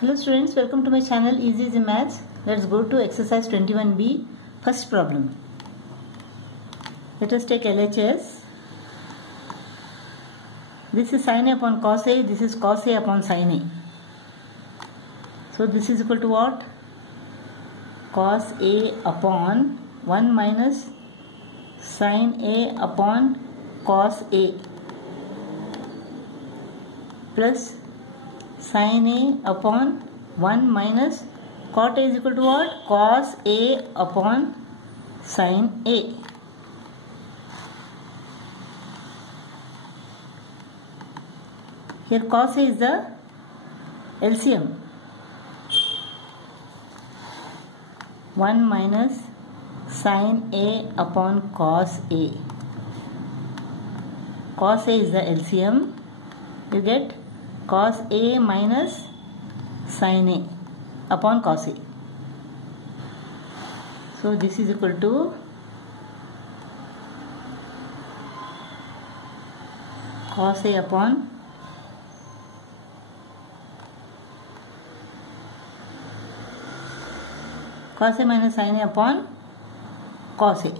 Hello students, welcome to my channel Easy Maths. Let's go to exercise 21B, first problem. Let us take LHS. This is sin A upon cos A, this is cos A upon sin A. So this is equal to what? Cos A upon 1 minus sin A upon cos A plus sin A upon 1 minus cot A is equal to what? Cos A upon sin A. Here cos A is the LCM. 1 minus sin A upon cos A. Cos A is the LCM. You get cos A minus sin A upon cos A. So this is equal to cos A upon cos A minus sin A upon cos A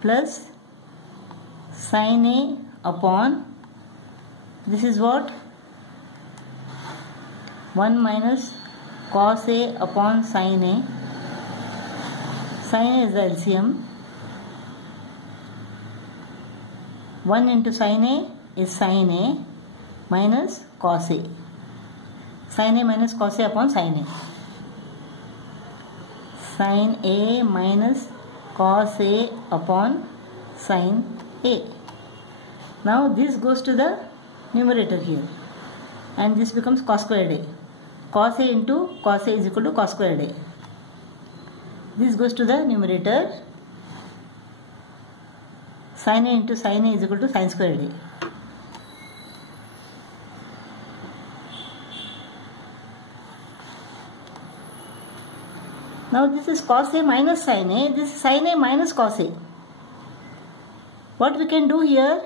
plus sin A upon, this is what? 1 minus cos A upon sin A. Sin A is the LCM. 1 into sin A is sin A minus cos A. Sin A minus cos A upon sin A. Sin A minus cos A upon sin A. Now this goes to the numerator here and this becomes cos squared A. Cos A into cos A is equal to cos squared A. This goes to the numerator. Sin A into sin A is equal to sin squared A. Now this is cos A minus sin A. This is sin A minus cos A. What we can do here,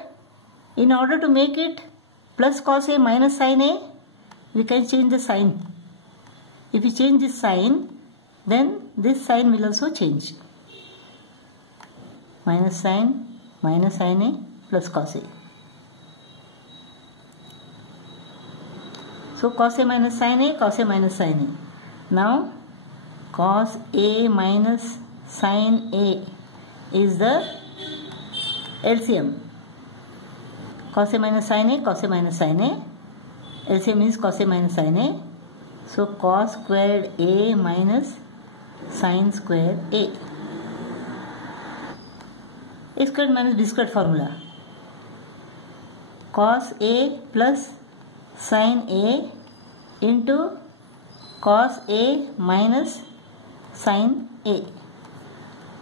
in order to make it plus cos A minus sin A, we can change the sign. If we change this sign, then this sign will also change. Minus sin A plus cos A. So cos A minus sin A, cos A minus sin A. Now cos A minus sin A is the LCM. Cos A minus sin A, cos A minus sin A. LCM is cos A minus sin A. So cos squared A minus sin squared A. A squared minus B squared formula. Cos A plus sin A into cos A minus sin A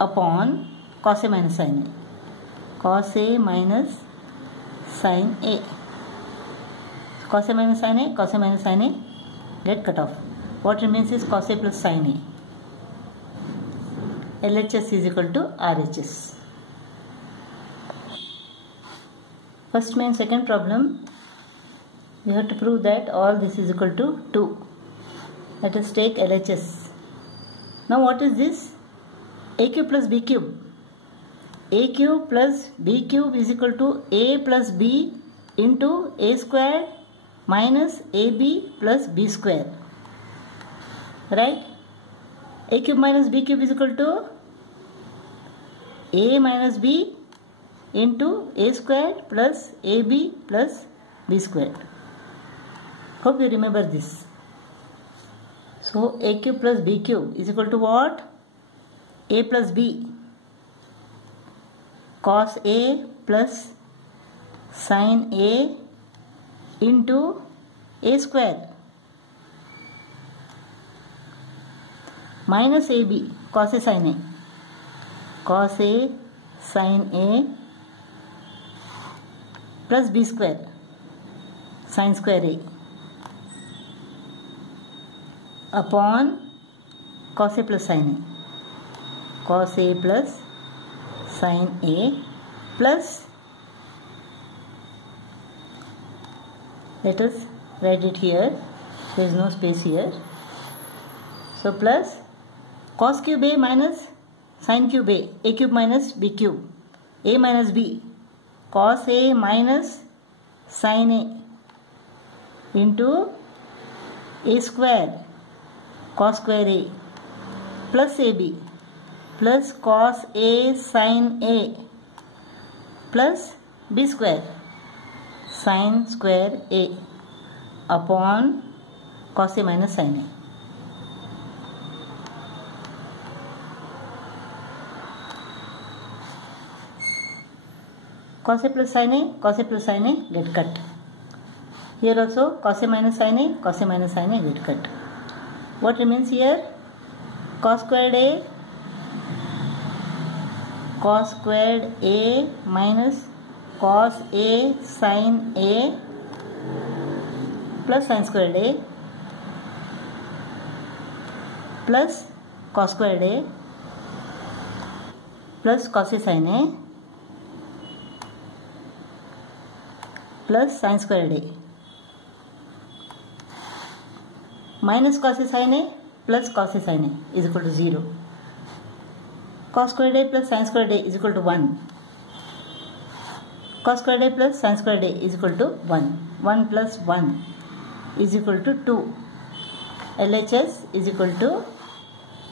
upon cos A minus sin A. Cos A minus sin A. Cos A minus sin A, cos A minus sin A get cut off. What remains is cos A plus sin A. LHS is equal to RHS. First main second problem, we have to prove that all this is equal to 2. Let us take LHS. Now what is this? A cube plus B cube. A cube plus B cube is equal to A plus B into A squared minus AB plus B square. Right? A cube minus B cube is equal to A minus B into A squared plus AB plus B squared. Hope you remember this. So A cube plus B cube is equal to what? A plus B cos A plus sin A into A square minus AB cos A sin A. Cos A sin A plus B square sin square A upon cos A plus sin A. Cos A plus sin A plus, let us write it here, there is no space here. So plus cos cube A minus sin cube A cube minus B cube, A minus B, cos A minus sin A into A square cos square A plus AB plus cos A sin A plus B square sin square A upon cos A minus sin A. Cos A plus sin A get cut. Here also cos A minus sin A get cut. What remains here? Cos squared A minus cos A sin A plus sin squared A plus cos squared A plus cos A sin A plus sin squared A minus cos A sin A plus cos A sin A is equal to 0. Cos squared A plus sin squared A is equal to 1. Cos squared A plus sin squared A is equal to 1. 1 plus 1 is equal to 2. LHS is equal to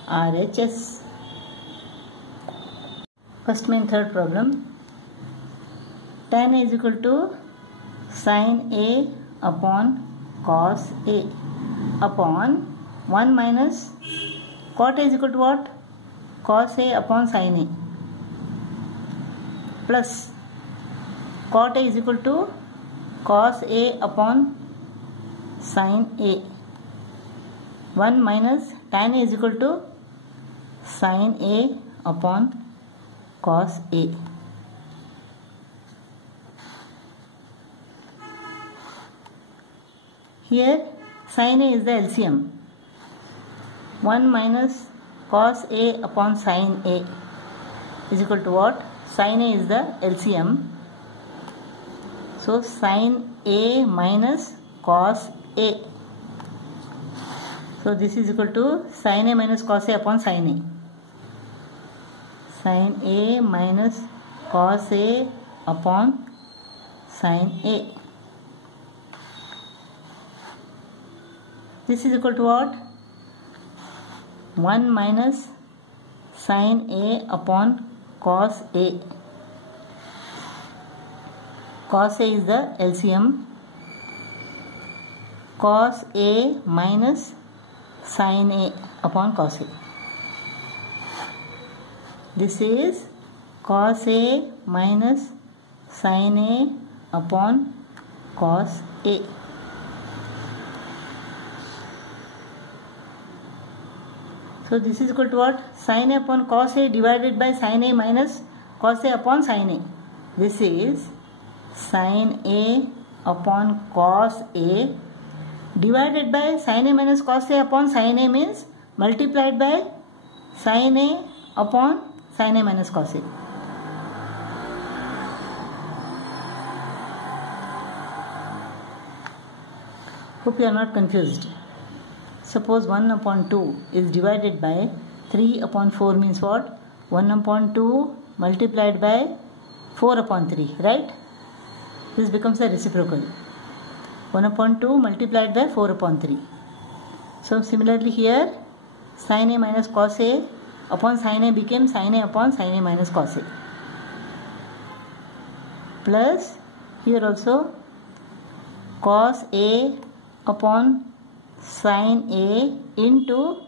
RHS. First main third problem. Tan A is equal to sin A upon cos A upon 1 minus cot A is equal to what? Cos A upon sin A plus cot A is equal to cos A upon sin A. 1 minus tan A is equal to sin A upon cos A. Here sin A is the LCM. 1 minus cos A upon sin A is equal to what? Sin A is the LCM. So sin A minus cos A. So this is equal to sin A minus cos A upon sin A. Sin A minus cos A upon sin A. This is equal to what? 1 minus sin A upon cos A. Cos A is the LCM. Cos A minus sin A upon cos A. This is cos A minus sin A upon cos A. So this is equal to what? Sin A upon cos A divided by sin A minus cos A upon sin A. This is sin A upon cos A divided by sin A minus cos A upon sin A means multiplied by sin A upon sin A minus cos A. Hope you are not confused. Suppose 1 upon 2 is divided by 3 upon 4 means what? 1 upon 2 multiplied by 4 upon 3, right? This becomes a reciprocal. 1 upon 2 multiplied by 4 upon 3. So similarly here sin A minus cos A upon sin A became sin A upon sin A minus cos A. Plus here also cos A upon sin A into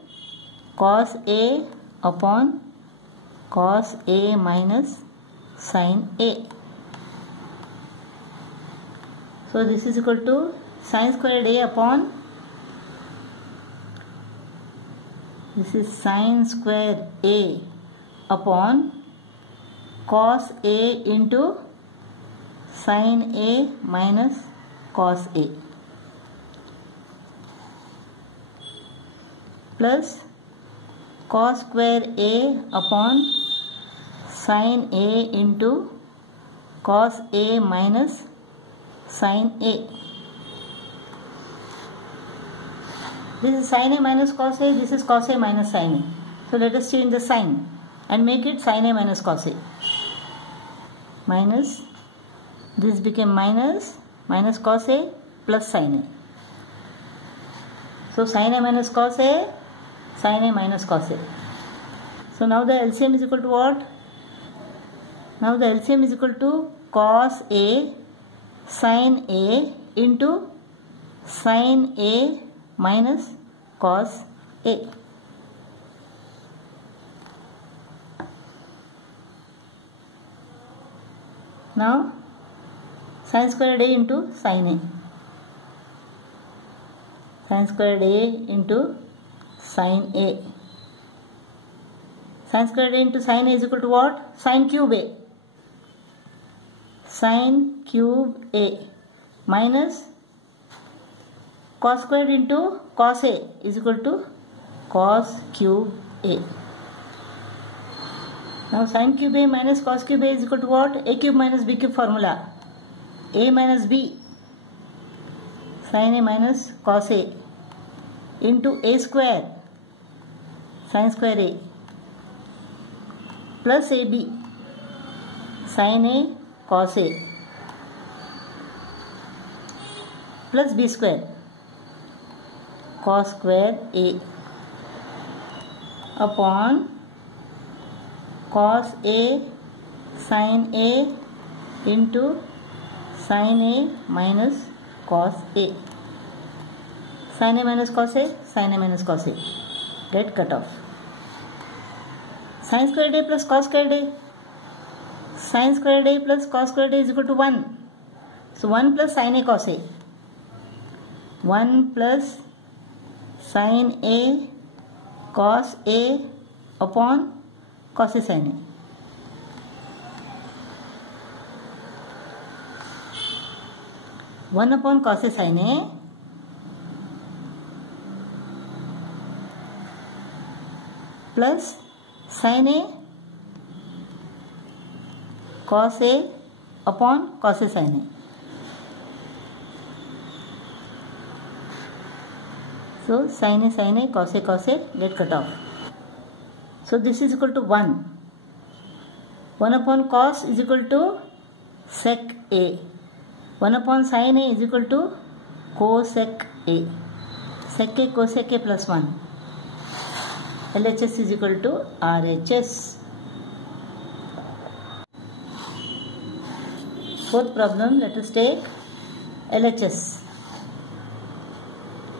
cos A upon cos A minus sin A. So this is equal to sin squared A upon, this is sin square A upon cos A into sin A minus cos A plus cos square A upon sin A into cos A minus sin A. This is sin A minus cos A, this is cos A minus sin A. So let us change the sign and make it sin A minus cos A. Minus, this became minus cos A plus sin A. So sin A minus cos A, sin A minus cos A. So now the LCM is equal to what? Now the LCM is equal to cos A sin A into sin A minus cos A. Now sin squared A into sin A. Sin squared A into sin A. Sin squared A into sin A is equal to what? Sin cube A. Sin cube A minus cos squared into cos A is equal to cos cube A. Now sin cube A minus cos cube A is equal to what? A cube minus B cube formula. A minus B sin A minus cos A into A square sin square A plus AB sin A cos A plus B square cos square A upon cos A sin A into sin A minus cos A. Sin A minus cos A, sin A minus cos A. Get cut off. Sin squared A plus cos squared A. Sin squared A plus cos squared A is equal to 1. So 1 plus sin A cos A. 1 plus sin A cos A upon cos A sin A. One upon cos A sin A plus sin A cos A upon cos A sin A. So sin A, cos A get cut off. So this is equal to 1. 1 upon cos is equal to sec A. 1 upon sin A is equal to cosec A. Sec A cosec A plus 1. LHS is equal to RHS. Fourth problem, let us take LHS.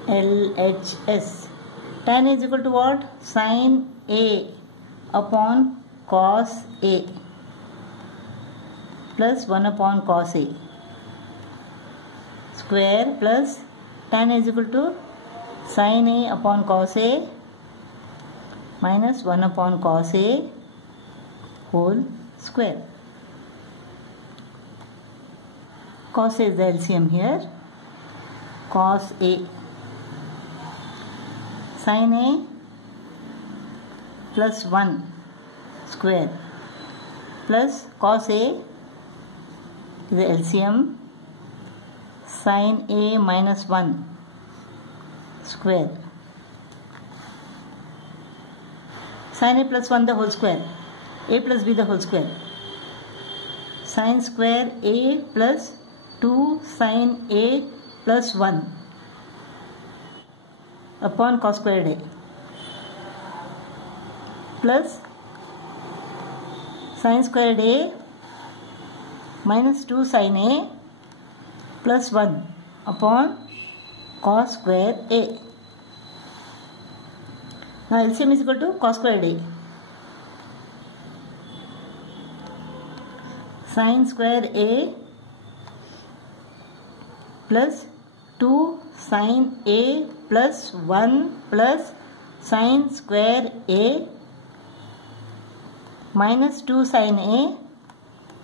LHS. Tan is equal to what? Sin A upon cos A plus 1 upon cos A square plus tan is equal to sin A upon cos A minus 1 upon cos A whole square. Cos A is the LCM here. Cos A sin A plus 1 square plus cos A is the LCM sin A minus 1 square. Sin A plus 1 the whole square. A plus B the whole square. Sin square A plus 2 sin A plus 1 upon cos squared A plus sin squared A minus 2 sin A plus 1 upon cos square A. Now LCM is equal to cos squared A. Sin square A plus 2 sin A plus 1 plus sin square A minus 2 sin A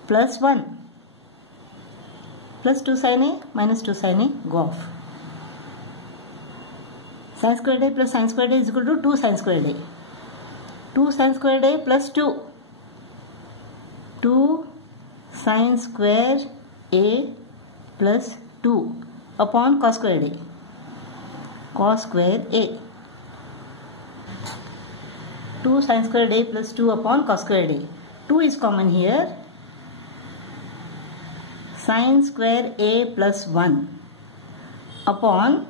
plus 1 plus 2 sin A minus 2 sin A go off. Sin squared A plus sin squared A is equal to 2 sin squared A. 2 sin squared A plus 2. 2 sin square A plus 2 upon cos squared A. cos square a. 2 sin squared a plus 2 upon cos squared a. 2 is common here. Sin square a plus 1 upon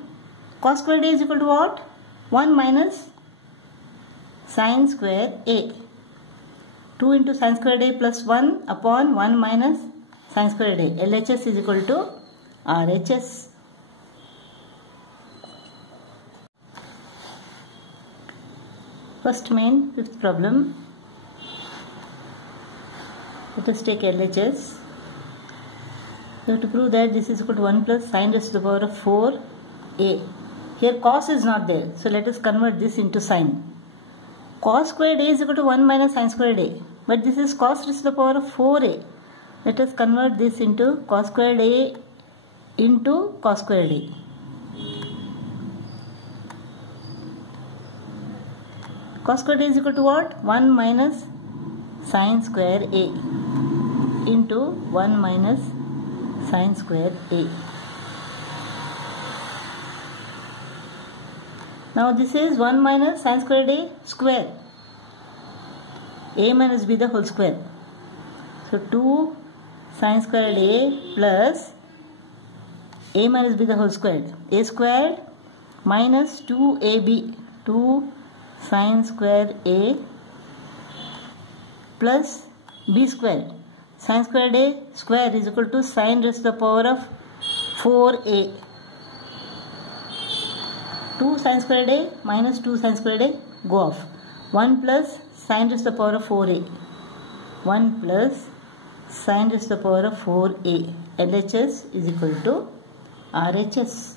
cos squared a is equal to what? 1 minus sin square a. 2 into sin squared a plus 1 upon 1 minus sin squared a. LHS is equal to RHS. First main, fifth problem. Let us take LHS. You have to prove that this is equal to 1 plus sin raised to the power of 4a. Here cos is not there. So let us convert this into sin. Cos squared a is equal to 1 minus sin squared a. But this is cos raised to the power of 4a. Let us convert this into cos squared a into cos squared a. Cos squared a is equal to what? 1 minus sin square a into 1 minus sin square a. Now this is 1 minus sin squared a square. A minus b the whole square. So 2 sin squared a plus a minus b the whole squared. A squared minus 2ab. 2 sin square a plus b square. Sin squared a square is equal to sin raised to the power of 4a. 2 sin squared a minus 2 sin squared a go off. 1 plus sin raised to the power of 4a. 1 plus sin raised to the power of 4a. LHS is equal to RHS.